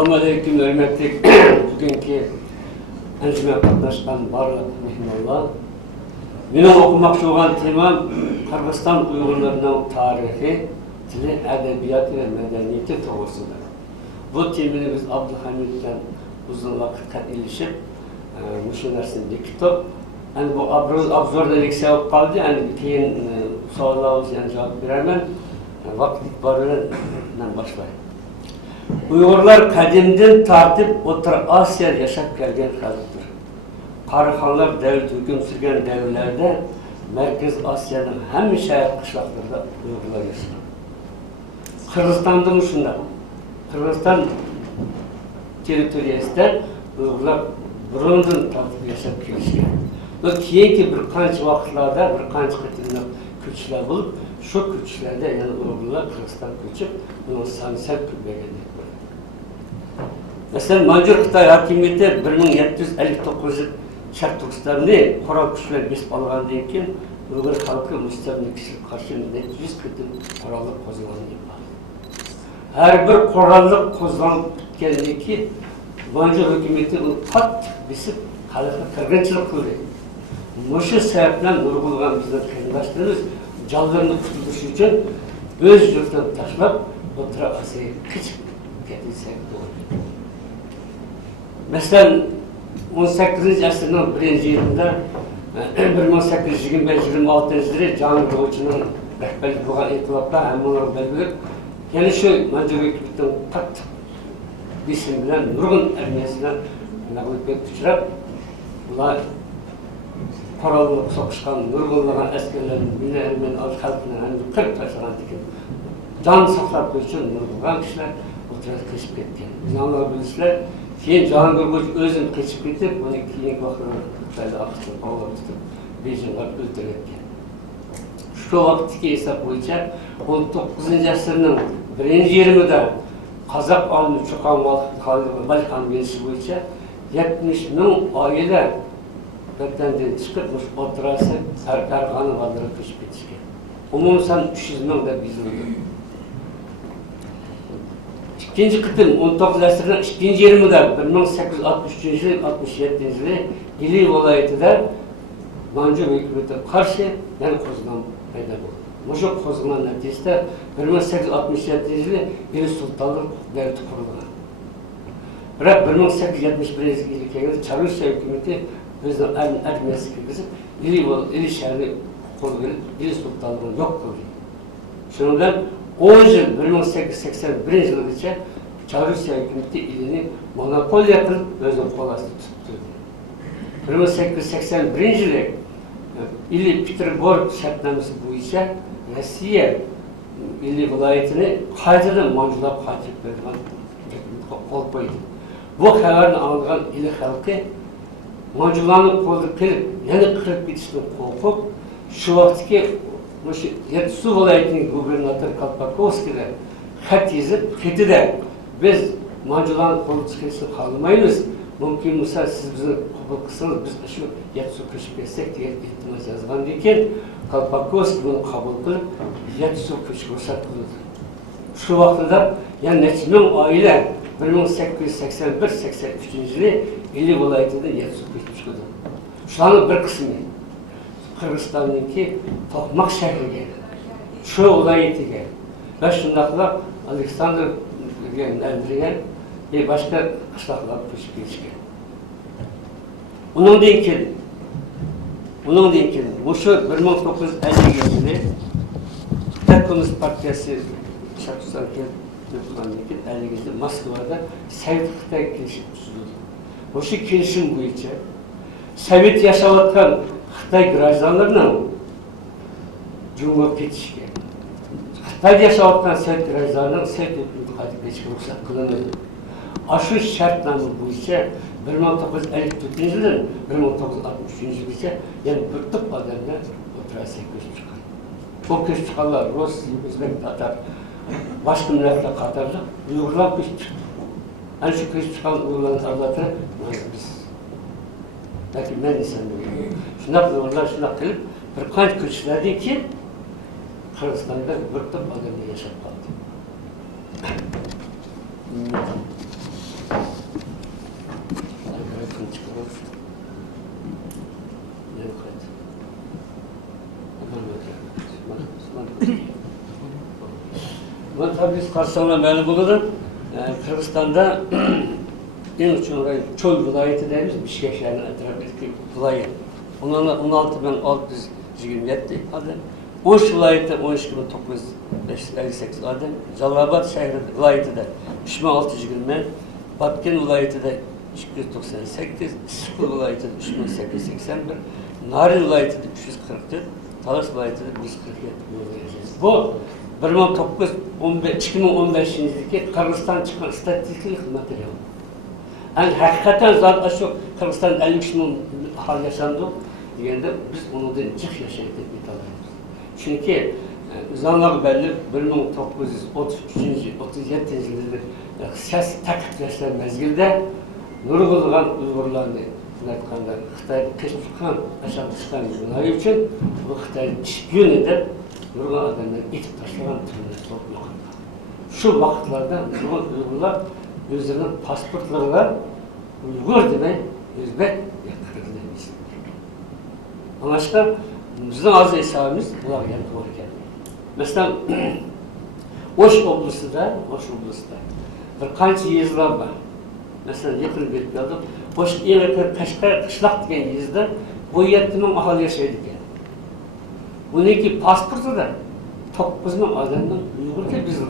Assalamu alaikum, hürmetli bugünkü enjüme katlaşkan barlık mehmanlar. Benim okumakçı olan temam Kırgızistan Uygurlarının tarihi, dili, edebiyatı ve medeniyeti doğrusunda. Bu temini biz Abdülhamid'den uzun vakit ilişip bu dersinde bir kitap. Yani bu abzor dedik sevap kaldı. Yani keyin sorularımız yani cevap veremem. Vakit barıdan başlayayım. Uygurlar kadimden tartip Orta Asya'da yaşap gelgen halkdır. Karahanlar devlet hüküm sürgen devirlerde Merkez Asya'nın hem şehir kışlaklarında Uygurlar yaşar. Kırgızistan'da mı şunda? Kırgızistan teritoriyasında Uygurlar burundan tartip yaşap gelişken. Ve kiyinki bir kanç vakitlarda bir kanç kıtırına küçler bulup şu küçlerde yani Uygurlar Kırgızistan küçüp bunun sansel kübbegedik. Mesela Mancur Xitay hakimiyeti 1759 şart Türkistan'ı Koral güçler besip alğandan keyin Uygur halkı müstemlekçilik karşı 700 kıtım korallık kozlandı. Her bir korallık kozlanıp geldi ki Mancur hükümeti pat besip halkı kırgınçılık kıldı. Muşu sebepten nurgulgan bizden kıyındaşlarımız canlarını kurtuluş için öz yurttan taşlap Orta Asya'ya küçük getirse doğru. Mesela 18. asrının birinci yılında 1825-26 yılında Can Doğuçu'nun rehberlik olan inkılapta hem onları belirleyip yani şu Mancur hükümetin kat bisim bilen nurgun ermiyesinden nağılıp küçürüp bunlar koralılık sokuşkan, nurgunlagan askerlerin bine ermen az halkına hem 40 taşıran dikin can saklap için nurgunlagan kişiler oturak keşif etken. Biz anlayabilirsizler. Keyin Can Gurguç özün keçip ketip, onu keyinki vaqtlarda Xitayda aqıtып, aulab tutib, Bejingga o'ldiretgan. Şu vaqtdagi hesap bo'yicha 19 asrning birinchi yarmida Qozoq olimi Cho'qon Balkan berishi bo'yicha 70 ming oila vatandan chiqib, o'tirasi Sarkarg'ani vaziri ko'chib ketishgan. Umuman 300 ming deb yozildi. İkinci kıtım 19 asrının ikinci yarımında 1863 yıl 67 yılı İli vilayetinde Mancur hükümete karşı yani kozlan payda oldu. Muşuk kozlan neticesinde 1867 yılı İli Sultanlık devleti kuruldu. Bırak 1871 yılı kelgende Çaruşya hükümeti özünün ermiyesi kirgizip İli şehrini kurdu, İli Sultanlığını yok kıldı. Şundan 10 yıl 1881 yılınca Çaruşya hükümeti ilini monopoliya kılıp özünün kolası tuttu. 1881 yılı ili Peterburg şartnaması boyunca Rusya ili vilayetini kaytadan Mancurlar kaçırıp verdiğini kol koydu. Bu haberini aldığı ili halkı Mancurların kolunu kırıp yani kırıp gitişini korkup şu vaktiki Yetsu vilayetinin gubernatörü Kalpakovski'de xat yazıp, xati de biz Mancurların kolu çıkışını kaldırmayız. Mümkün olsa siz bizi kabul kılsanız biz şu Yetsu köşüp etsek diye ihtimal yazgan deyken Kalpakovski bunu kabul kılıp Yetsu köşüp ruhsat kıldı. Şu vaxtında yani neçmin aile 1881-83 yılı İli vilayetinde Yetsu köşüp kıldı. Şu anın bir kısmı Kırgızistan'daki Tokmak şehriga, şu vilayetiga ve şundaqla Aleksandr Eldiriga ve başka qishloqlar ko'chib ketishgan. Undan keyin o'sha 1950 yili Xitoy Kommunist partiyasi shaxsan kelib 50 yilda Moskvada Sovet-Xitoy kelishim tuzildi. O'sha kelishim bo'yicha Sovet yashayotgan Xitay grajdanlarının Cumhuriyet ketişken. Xitayda yaşayotgan Sovet grajdanlarının Sovet hükümeti qaytib ketishga ruxsat qilinadi. Aşı şartnoma bo'yicha 1954 yildan 1963 yilgacha yani bir to'p odamlar o'tirasiga ko'chib chiqqan. Bu ko'chib chiqqanlar Rus, O'zbek, Tatar, boshqa millatlar qatorida Uyg'urlar ko'chib chiqdi. Ana shu ko'chib chiqqan Uyg'urlarning avlodlari biz. Lakin men desam shunday Uyg'urlar shunday qilib bir qancha ko'chishlardan keyin Qirg'izistonda bir to'p odamlar yashab qoldi. Bunu tabii biz karşısına məlum bulurum. Kırgızistan'da en uçun orayı Çöl vilayeti deyimiz Bişkek şehrinin etrafındaki vilayet. Onlarla 16.627 adam. Oş vilayeti 13.958 adam. Jalabad şehri vilayeti de 3.620. Batken vilayeti de 298. İskil vilayeti de 3.881. Narin vilayeti de 344. Talas vilayeti de 147. Bu 2015 yılındaki Kırgızistan çıkan statistik materyal. Yani hakikaten zaten şu Kırgızistan 53 bin hal yaşandı diyende biz onu da cık yaşayıp bir tanıyoruz. Çünkü zanlar belli 1933-37 yılında siyasi takipleşler mezgilde nurgulgan Uygurlarını aytқанда Xitay keşif çıkan, aşağı çıkan yıllar için bu Xitay'ı şpiyon edip nurgul adamları itip taşlayan türlü çok yok. Şu vakitlarda Uygurlar özlerinin pasportlarına Uygur demek, Özbek yakırır demiş. Anlaşılan bizden az hesabımız bunlar yani doğru gelmiyor. Mesela Oş oblasında bir kança yazılar var. Mesela yakın bir geldim. Oş evvel Kaşkar Kışlak diyen yazıda bu yettiğinin ahali yaşaydı ki. Bununki pasportu da 9 bin adamdan Uygur'da biz var.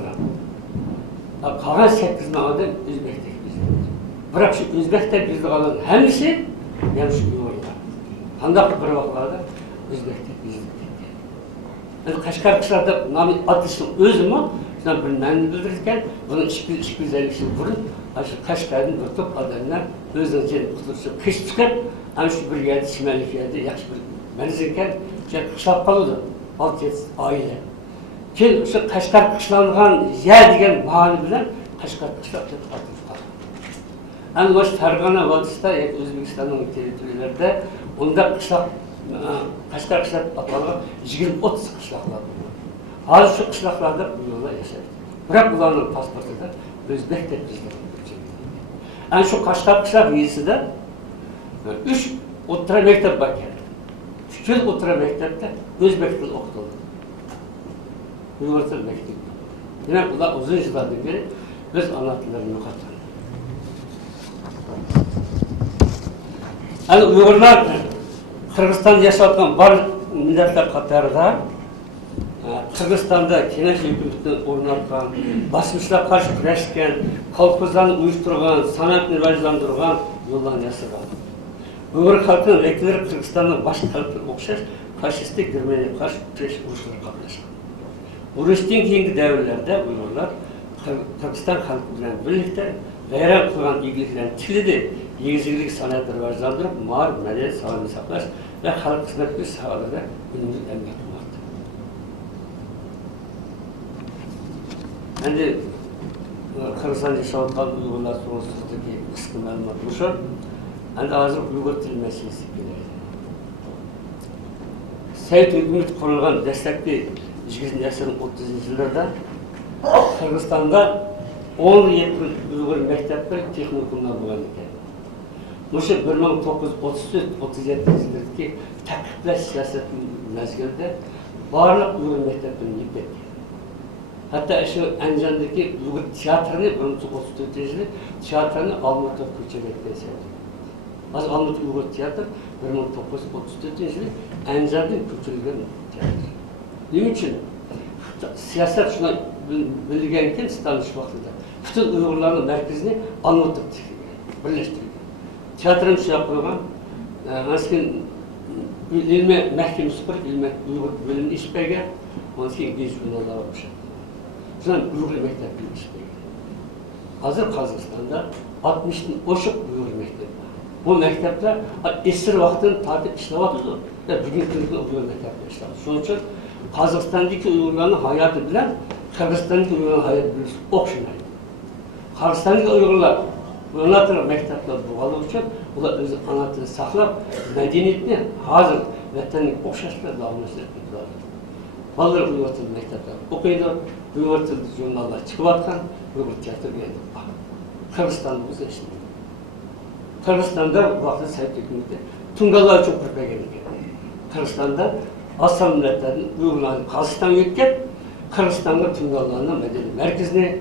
Kalan 8 bin adam Özbek'te biz. Bırak şu Özbek'te bizde kalan hemisi yani şu Uygur'da. Handak bir vakılarda Özbek'te bizde. Yani Kaşkar Kışlak'ta namı adlısının özü mü? Şuna bir məni bildirirken bunun 250 yıl burun Kaşkar'ın bir top adamlar özünce kurtuluşu kış çıkıp hem şu bir yerde, şimenlik yerde yakış bir menzilken kışlap kalıyordu. 6-7 aile. Ki şu Kaşkar kışlanğan yer degen bahane bilen Kaşkar kışlap atılып kaldı. Yani o Fergana Vadisi'de, Özbekistan'ın teritoriyalarda onda kışlap, Kaşkar kışlap atılan 20-30 kışlaklar var. Hazır şu kışlaklarda bu yolla yaşadı. Bırak bunların pasportu da Özbek de bizden. Yani şu Kaşkar kışlak üyesi de 3 otura mektep var yani. 3 yıl otura mektepte Özbek dili okutuldu. Uygur dili mektebi. Yine bunlar uzun yıllardan beri biz ana dillerini katlandık. Yani Uygurlar Kırgızistan'da yaşatkan var milletler katarında Kırgızistan'da Keneş hükümetini ornatkan, basmışlar karşı güreşken, kolkozlarını uyuşturgan, sanatını rivajlandırgan yoldan yasırgan. Uygur halkının vekilleri Kırgızistan'ın baş halkına okşaş, faşistik Germaniye karşı güreş uruşları kaplaşkan. Uruştan keyingi devirlerde Uygurlar Kırgızistan halkı bilen birlikte veren kılan ilgiliklerin tilidi, yegizlilik sanatını rivajlandırıp mağar, medeniyet sağlığını saklaş ve halk hizmetleri sahalarda günümüz emniyet olmaktır. Endi Kırgızistan yaşayotgan Uygurlar to'g'risidagi qisqa ma'lumot o'sha. Endi hozir Uyg'ur tili masalasi keladi. Sovet hukumati qurilgan dastlabki 20 asrning 30-yillarida Kırgızistan'da 17 Uyg'ur maktablari texnikumlar bo'lgan ekan. O'sha 1934-37 yillardagi taqiqlash siyosati mezgilida barliq Uyg'ur maktablarini yopgan. Hatta şu Encan'daki Uygur tiyatrını 1934 yılı tiyatrını Almatov Köçebek'te sevdi. Az Almatov Uygur tiyatr 1934 yılı Encan'ın köçülgen tiyatr. Bunun için siyaset şuna bilgenken tanış vaktinde bütün Uygurların merkezini Almatov birleştirdi. Tiyatrın şu yapılan asken ilme mahkemesi kur ilme Uygur bölümünü işbege onun için İngiliz ünlüler olmuş. Şundan Uygur mektebi işbege. Hazır Kazakistan'da 60'ın oşuk Uygur mektebi var. Bu mektepler esir vaktini tatip işlevatıdır ve bugün kırıklı Uygur mektepler işlevatıdır. Şunun için Kazakistan'daki Uygurların hayatı bilen Kırgızistan'daki Uygurların hayatı bilen okşunaydı. Kırgızistan'daki Uygurlar ana mektepler boğalı için ular öz ana tilini saklap medeniyetini hazır vatanın okşaşlar davranış etmekler. Ballar Uygur tili mektepler okuydu, Uygur tili jurnallar çıkıp atkan, Uygur tiyatro geldi. Kırgızistan'da bu işte. Kırgızistan'da vakti Sovet hükümeti Tungalar çok pürpegen ekan. Kırgızistan'da asal milletlerin Uygurlarını Kazakistan'a yötkep, Kırgızistan'da Tungallarının medeni merkezini,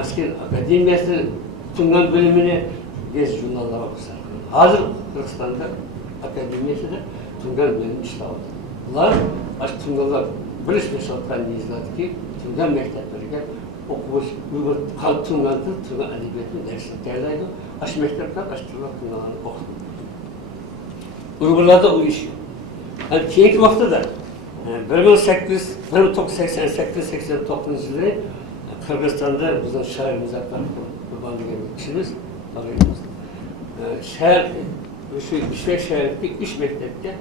Asken Akademiyası Tungal bölümünü gez jurnallara okusar. Hazır Kırgızistan'da Akademiyası da Tungal bölümü işlavı. Bunlar aşk Tungallar Birleşmiş Milletler'in izladı ki Tungal mekteplerine okumuş, Uygur halk Tungal'da Tungal edebiyatının dersini derlerdi. Aşk mektepler Tungal Tungal'ını okudu. Uygurlarda o iş yok. Yani keyifli vakti da 1988-89 yılı Kırgızistan'da bizim şairimiz hakkında kurban gelmek kişimiz arayımız. Şehir, İşmek şehirde 3 mektepte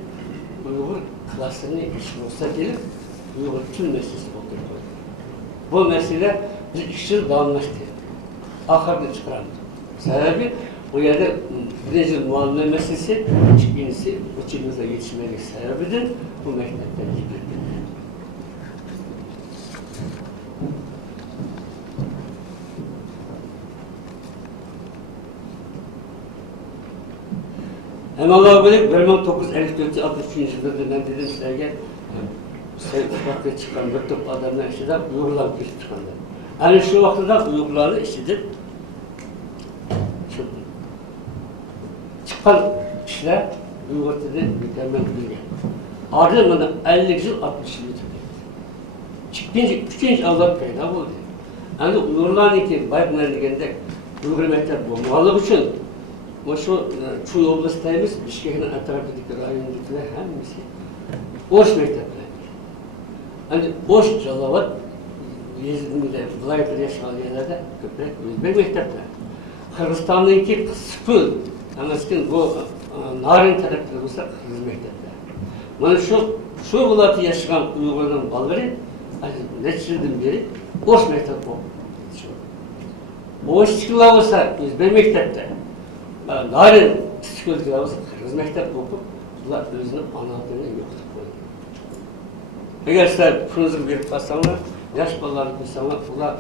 Uygur klasını işin olsa gelip Uygur tüm meselesi okuyor. Bu mesele bir 2 yıl devamlaştı. Ahırda çıkarandı. Sebebi o yerde birinci muamele meselesi, ikincisi uçumuza yetişmenin sebebidir. Bu mektepten yıkıldı. Hem Allah'a böyle 1954-63 yılında ben dedim sizlerge Sıfat'ta çıkan bir top adamlar işinden Uygurlar geçip çıkanlar. Yani şu vakıda Uygurları işidir. Çıkan işler Uygur'da mükemmel bilgi. Ardından 50 yıl 60 yıl çıkınca üçüncü Allah peyda oldu. Yani Uygurların ki Baypınar'ın dikende Uygur mektep bulmalık için o şu oblastayımız Bişkek'in etrafındaki rayonundakiler hemisi boş mektepler. Hani boş calavat Yezid'inde, vilayetleri yaşayan yerlerde köprek, Özbek mektepler. Kırgızistan'daki Sıfır, anasının bu Narin tarafları olsa Kırgız mektepler. Yani şu vilayeti yaşayan Uygurların balları neçilden beri boş mektep oldu. Boş çıkılar olsa Özbek mektepte, Narin çıkılar olsa Kırgız mektep okup, bunlar özünün anadığını yoktu. Eğer sizler pırınızın bir basanlar, yaş balları basanlar, bunlar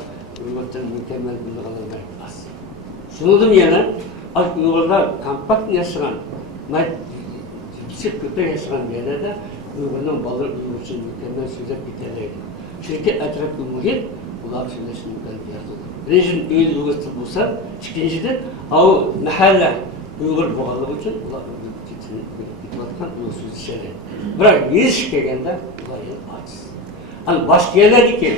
Uygur'dan mükemmel bilgi alırlar az. Şunu demeyelim, Uygurlar kampakt yaşayan, küçük köpek yaşayan bir yerlerde Uygur'dan balır Uygur için mükemmel sözler biterlerdi. Çünkü etrafı muhit, bunlar söyleşini mükemmel bir yazdı. Rejim öyle Uygur'da bulsa, ikinciden o mahalle Uygur boğalığı için bunlar Uygursuz şeyler. Bırak yüz gelgende bunlar aciz. Hani başka yerlerdeki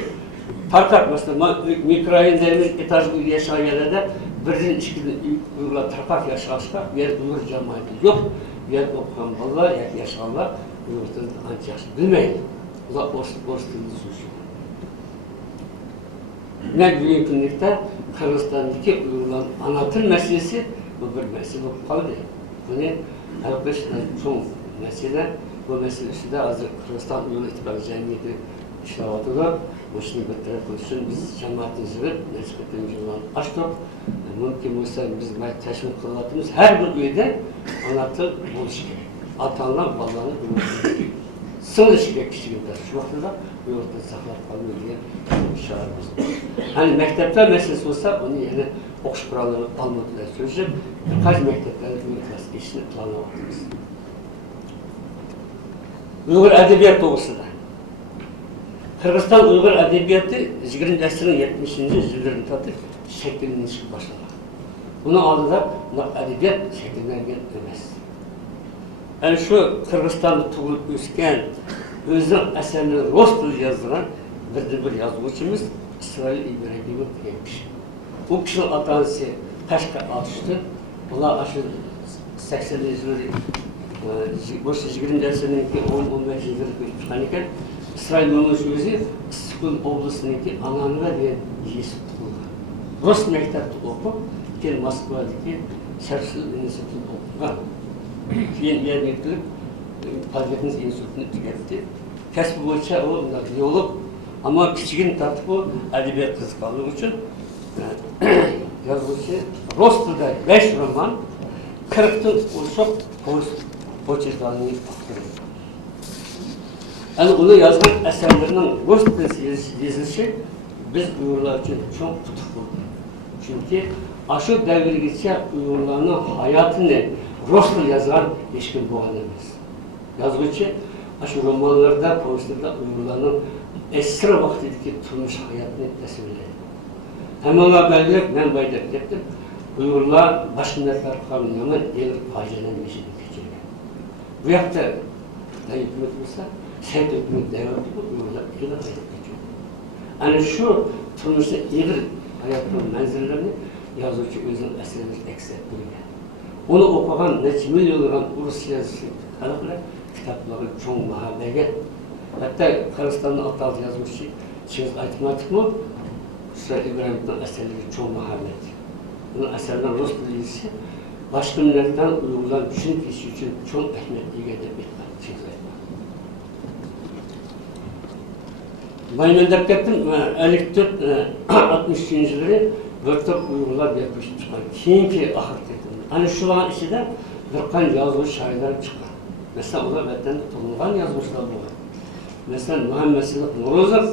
tarkat mesela mikroyönlerimiz etajlı yaşayan yerlerde birinin içkili Uygurlar tarkat yaşarsa yer Uygur cemaati yok. Yer okuyan vallahi yaşayanlar Uygur'dan ancak bilmeyin. Bunlar borçluğunu suçluyor. Ne büyük günlükte Kırgızistan'daki Uygurların anlatır meselesi bu bir mesele olup kaldı. Bunu arkadaşlar son mesele, bu meselesi de hazır Kırgızistan Uygur İttifakı Cemiyeti işlavatıda bu şimdi bir taraf olsun, biz cemaatimizi verip neçiketimiz olan açtık. Mümkün olsa biz teşvik kılattığımız her bir üyede anlatır buluş gerek. Atanlar ballarını bulmuş. Sınır şirket kişilikler şu vakti da Uygur'da saklar kalmıyor diye şahırımız. Hani mektepler meselesi olsa onu yerine okuş kuralları almadılar söyleyeceğim. Birkaç mekteplerde Uygur klas geçişini planlamaktayız. Uygur Edebiyat Doğusu da. Kırgızistan Uygur Edebiyatı 20. asrın 70. yüzyıllarını tatır şeklinin çıkıp başlamak. Bunu aldılar, edebiyat şeklinden gelmez. Yani şu Kırgızistan'da tuğulup üsken, özünün eserlerini Rost'u yazdıran bir yazgıcımız İsrail İbrahim'i gelmiş. Bu kişinin atansı Taşka atıştı. Bunlar aşırı 80 yılları, bu 20. asrının 10-15 yılları çıkanırken İsrail Mümüş özü İstiklal Oblası'ndaki Ananıva diye yiyesi tutuldu. Rost mektepte okup, Moskva'daki Şarkı Üniversitesi'nde okugan. Yer getirip Padletiniz Enstitüsü'nü tüketti. Kesbi boyunca o biyolog ama küçüğün tartıp o edebiyat kızıkallığı için yazıcı Rost'da 5 roman, 40'tın uşak poçizdanını aktarıyor. Yani onu yazan eserlerinin Rost'da yazılışı biz Uygurlar için çok tutuklu. Çünkü aşı devirgisi Uygurların hayatını Rost'ta yazan hiç kim bu halimiz. Yazgıcı aşı romanlarda, povestlerinde Uygurların esir vaktideki turmuş hayatını tasvirledi. Hemen belirleyip ben baydak ettim. Uygurlar başka milletler kanunlarına gelir faciaların yaşadığı geçirdi. Bu yakta da hükümet olsa, Seyit hükümet devlet gibi Uygurlar yılır hayat geçiyor. Yani şu turmuşta yılır hayatının menzillerini yazıcı özünün eserleri eksilttiğine. Onu okuyan neçe milyonların Rus yazısı halkla kitapları çoğun mahalleye. Hatta Kırgızistan'da alt yazmıştı. Çingiz Aytmatik mı? Sıra İbrahim'den eserleri çoğun mahallet. Bunun eserlerden Rus bilgisi başka milletten Uygurlar bütün kişi için çok ehemmiyetli edip etmez. Çingiz Aytmatik. Ben gönderdim 54-60 yılları Vörtök Uygurlar yapmış çıkan. Keyinki ahır dedim. Hani şu an içinde bir yazmış şairler çıkan. Mesela onlar vatanda tanınan yazmışlar bu. Mesela Muhammed Sıdık Morozov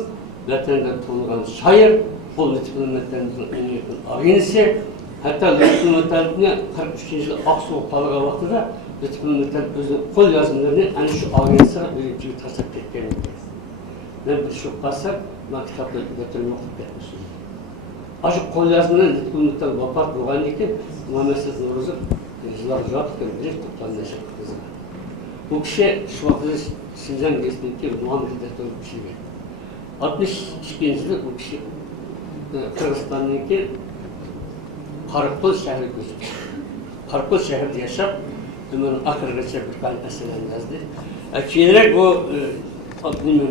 vatanda tanınan şair, bu Lütfü Ümmetlerimizin en yakın ağinisi. Hatta Lütfü Ümmetlerimizin 43. yıl Aksoğuk Palığa vaktida Lütfü Ümmetlerimizin özünün kol yazımlarını hani şu ağinisine ölümcüyü tasap etkenini. Ben bir şu kalsak, ben kitapta götürüm okuyup etmişim. Aşık kol yazımlarını Lütfü Ümmetlerimizin vefat olgan için Muhammed Sıdık Morozov yıllar uzaklıkları bir toplanma yaşadık kızına. Bu kişi şu vakıda Sincan Gezdiğindeki Muhammed Hidayet'in bir kişi. 62. yılda bu kişi Kırgızistan'daki Karpol şehri gözüküyor. Karpol şehirde yaşap, Ömer'in akırgaça bir tane eserlerini yazdı. Keyinrek bu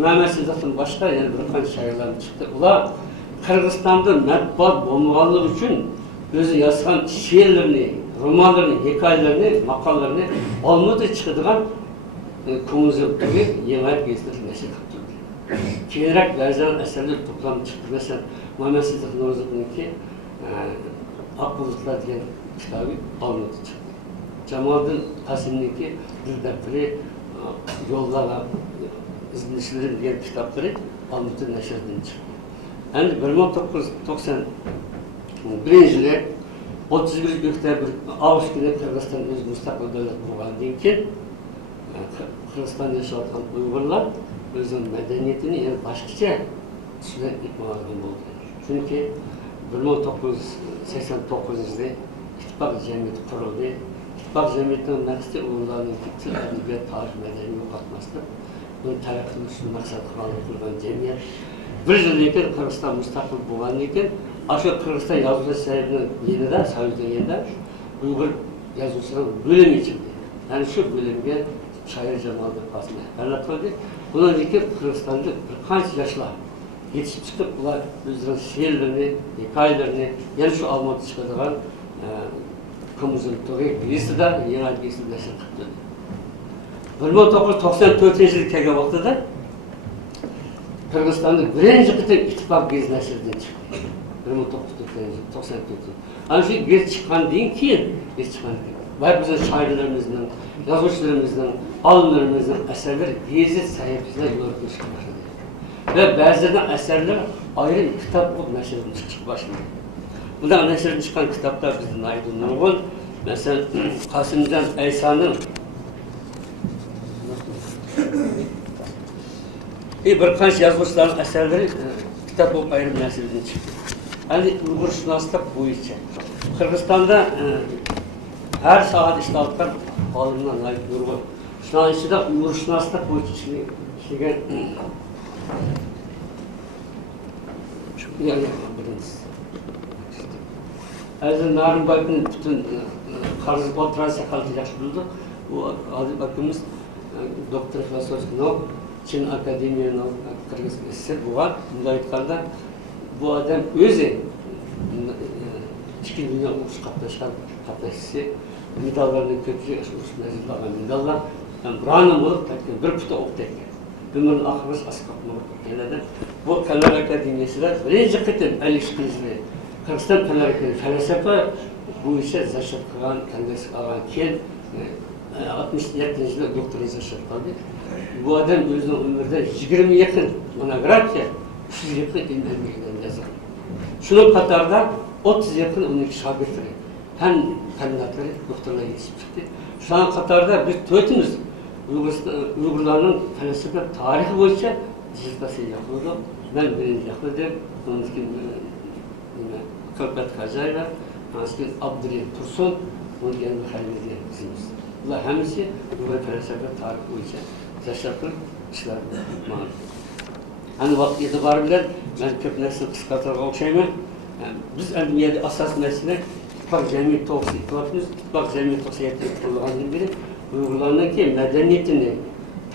Mehmet Sıdık'ın başka yani bir tane şairlerini çıktı. Ular Kırgızistan'da matbuat bulmaları için özü yazgan şiirlerini, romanlarını, hikayelerini, makallarını olmadı çıkıdığan Kumuzluktaki yemek gezdirilmesi kaptırdı. Keyinrek verzen eserler toplam çıktı. Mesela Muhammed Sıdık Noruzlu'nunki Akbulutlar diyen kitabı almadı çıktı. Cemalettin Kasim'deki bir defteri Yollarla İzmirçilerin diğer kitapları almadı neşreden çıktı. Yani 1991 yılı 31 oktyabr Ağustos günü Kırgızistan öz müstakil devlet bulgandan keyin Kırgızistan'da yaşayan Uygurlar özünün medeniyetini yani başkaça düşünen ikmalarından oldu. Çünkü 1989 yılında İttifak Cemiyeti kuruldu. İttifak Cemiyeti'nin maqsadi Uygurların til, edebiyat, tarih, medeniyet yo'qotmaslik. Bunu taraqqi qilishni maqsad qilgan cemiyet. Bir yildan keyin Kırgızistan müstakil bo'lgandan keyin shu Kırgızistan yozuvchi sahibining yanida Sovetda yanida Uyg'ur yozuvchilar bo'limi ichildi. Yani şu bölümde şair Cemal'da basmaya karar kıldı. Bundan sonra Kırgızistan'da birkaç yaşlar yetişip çıkıp bunlar özlerinin şiirlerini, hikayelerini, yani şu Almatı çıkardılar Kımız'ın Tuğ'u birisi de yeni birisi de neşir kıptı. 1994 yılı kege vaxtıda Kırgızistan'da birinci kıtım ittifak gezi neşirden çıktı. 1994 yılı. Ama şu gez çıkan deyin ki, var bizim şairlerimizin, yazmışlarımızın, alimlerimizin eserleri gezi sayfasına yorulmuş başladı. Ve bazılarından eserler ayrı bir kitap olup neşreden çıkıp başladı. Bundan neşreden çıkan kitaplar bizden aydınlanıyor. Mesela Kasımcan Eysa'nın birkaç yazmışların eserleri kitap olup ayrı bir neşreden çıktı. Yani Uygur şunaslık bu için. Kırgızistan'da her saat iştahatlar alımına layık yorulur. Şu an içinde Uygur şunaslık bu için. Yani biliniz. Ayrıca Narinbay'ın bütün Karzı Otrası kaldı yaşlıydı. Bu adı bakımız Doktor Filosofi'nin Çin Akademiyanın Kırgız eseri bu var. Bunda ayıtkarda bu adam özü İki dünya ulusal kaplaşısı medallarının kötü ulusal medallar. Buranın olup bir puta oktek. Bunun ahırız askapmalı geldi. Bu Fener Akademiyesi'ler birinci kıtım eleştirisi. Kırgızistan Fener Akademiyesi felsefe bu işe zaşat kılan kendisi alan kel 67 yılında doktora zaşat kaldı. Bu adam özünün ömürde 20 yakın monografiya, 300 yakın ilm emeğinden yazar. Şunun katarda 30 yakın 12 şagirdleri, hem kandidatları doktorluğa yetişip çıktı. Şu an Katar'da biz TÖT'ümüz Uygurların felsefe tarihi boyunca dissertasiya yapıldı. Ben birinci yapıldım. Onun için Kırkbat Kazayla, Hanskin Abdurrahim Tursun, onun yanında halledildi bizimiz. Bunlar hemisi bu felsefe tarih boyunca yaşatır işler malum. Hani vakti itibariyle ben köp nesini kısaltarak okşayayım. Yani biz dünyada asas mesele İttifak Cemiyeti Toksi İttifakımız, İttifak Cemiyeti Toksi kurulduğundan beri uygulanan ki medeniyetini,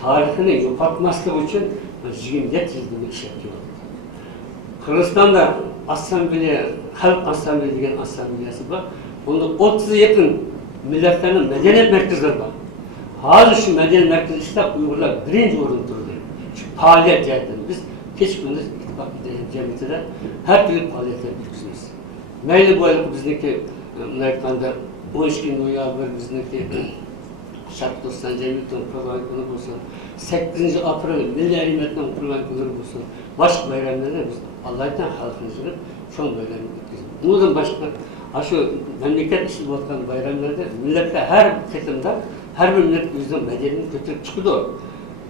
tarihini yopatmaslık için zihniyet çizdiğini iş yapıyor. Kırgızistan'da asambleye, halk asambleye degen asambleyesi var. Onda 30'a yakın milletlerin medeniyet merkezleri var. Hazır şu medeniyet merkezi işte Uygurlar birinci orada durdu. Şu faaliyet yerden biz hiç gündüz İttifak Cemiyeti'de her türlü faaliyetler yapıyoruz. Meyli bu aylık bizdeki Amerika'da 13 gün uyarlar bizdeki Şark Dostan Cemiyeti'nin kurban günü olsun, 8. April Milli Eğitim'den kurban günü olsun, başka bayramlarda biz Allah'tan halkımızın son bayramını yapıyoruz. Bundan başka şu memleket işi olan bayramlarda milletler her kesimde her bir millet yüzden medeniyetini götürüp çıkıyor.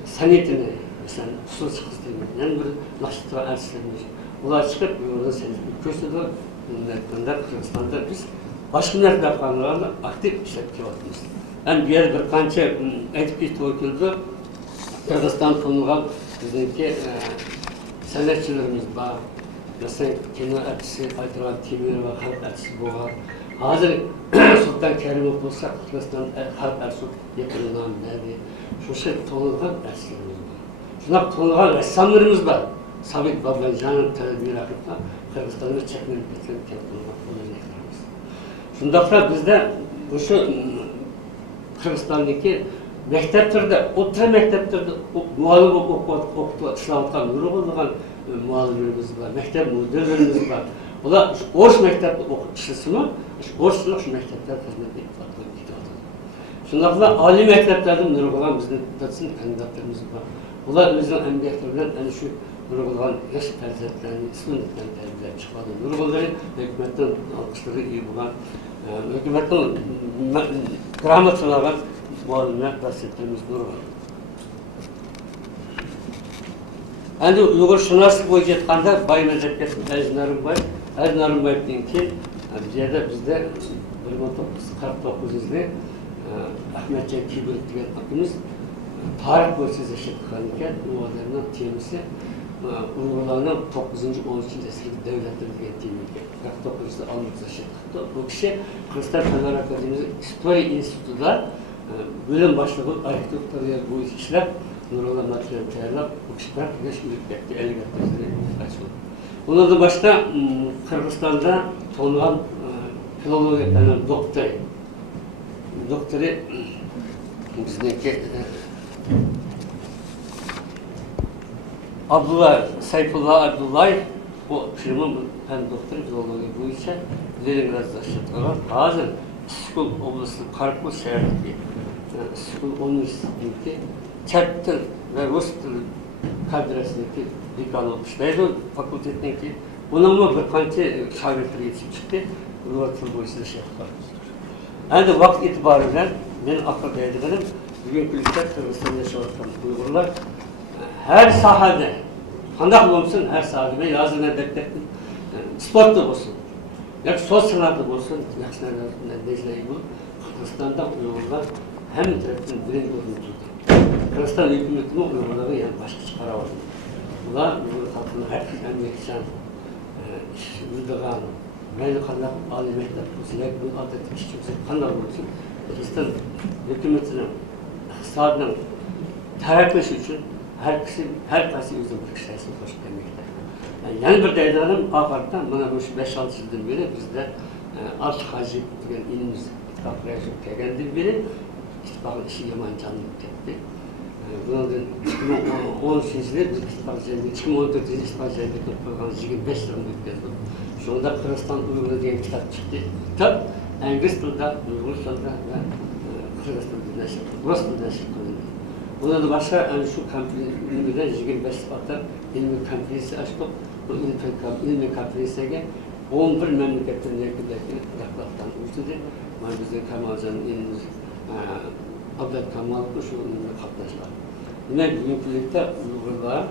Saniyetini mesela usul çıkıştırıyor. Yani bir laştıra elçilerimiz. Bunlar çıkıp orada senetini gösteriyor. Milletler Kırgızistan'da biz başka milletler kanunlarla aktif işlep yapıyoruz. Yani diğer bir kança etki toykuldu. Kırgızistan konulan bizdeki sanatçılarımız var. Mesela kino elçisi, Aytıran Timir ve halk elçisi var. Hazır Sultan Kerimov olsa Kırgızistan halk elçisi yakınından beri şu şey tonulan elçilerimiz var. Şuna tonulan ressamlarımız var. Sabit Babacan'ın televizyon akıtma Kırgızistan'da çekmenin getirirken tonulan örneklerimiz. Şundaklar bizde bu şu Kırgızistan'daki mekteptirde, orta mekteptirde muallim okutup ıslanılan, nurgulluğun muallimlerimiz var, mektep müdürlerimiz var. Ola Orş mektepte okutuşusunu, Orş'la şu mektepler hizmet ediyorlar. Şunlarla âli mekteplerden nurgulluğun bizim kandidatlarımız var. Ola bizim emniyetlerden yani şu nurgulluğun yaş tercihlerini, isminlikten tercihler çıkmadı. Nurgulluğun hükümetten alkışları iyi bulan, hükümetten gramatçılara muallimler bahsettiğimiz durum var. Endi Uyghur şunası boyunca etkanda Bay Mezekesi Aziz Narınbay, Aziz Narınbay'ın ki bizde 1949'da Ahmet Cem Kibirlik diyen akımız tarih boyunca yaşadıklarını iken bu adamın temisi Uygurlarının 9. 13. esirli devletleri diyen temiydi. 49'da almışsa yaşadıktı. Bu kişi Kırgızistan Fener Akademisi İstoria İnstitü'de bölüm başlığı ayaklıkları bu işler Nurullah Materyal Tayarlar bu kişiler 5 yıllık bekti, 50 bekti açıldı. Bundan da başta Kırgızistan'da tonulan filoloji doktoru bizdeki Abdullah, Sayfullah Abdullah o firmanın doktoru filoloji bu işe Leningrad'da yaşadılar. Hazır Skul Oblasti Karkul şehirindeki Skul Üniversitesi'ndeki Çert'in ve Rus kadresindeki dekan olmuşlardı. Fakültetindeki bununla bir kanca şagirdleri yetişip çıktı. Üniversite boyunca şey yaptılar. Yani vakit itibariyle benim akıl değerlerim bugünkü ülke Kırgızistan'da yaşayan Uygurlar her sahada, handak olsun her sahada yazın edekte sport da olsun. Ya sosyal da olsun, yaşlar nezleyi bu. Kırgızistan'da Uygurlar hem tarafından birinci olduğunu tuttu. Kırgızistan hükümetinin Uygurları yani başka çıkara oldu. Bunlar Uygur halkının herkes emniyetçen, müdügan, meyli kandak, âli mektep, uzilek, bu adet işçimizi kandak olsun. Kırgızistan hükümetinin iktisadının teraklışı için herkesi yüzden bir kişisini koşup emekler. Yani bir deydanım Afar'dan bana bu 5-6 yıldır beri bizde alt hacı diyen ilimiz İttifak Reis'in tegendir beri İttifak'ın işi yaman canlılık etti. Bunun 2013 yılı biz İttifak Cemiyeti, 2014 yılı İttifak Cemiyeti programı 25 yılında yükledik. Şu anda Kırgızistan Uygur'u diye kitap çıktı. Kitap İngiliz dilinde, Uygur dilinde ve Kırgızistan dilinde neşr edildi. Rus dilinde neşr edildi. Buna da başka yani şu kampanyada 25 Şubat'ta ilmi kampanyası açtık. Bu ilmi kampanyasına 11 memleketten yakındaki yaklaştan uçtu. Bizde Kemalcan'ın ilimiz Abdel Kemal şu ilmi katlaşlar. Yine bugünkü birlikte Uygurlar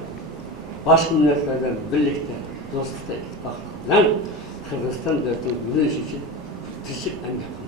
başka milletlerden birlikte, dostlukta, ittifakla Kırgızistan devletinin güneş için tırşık engel.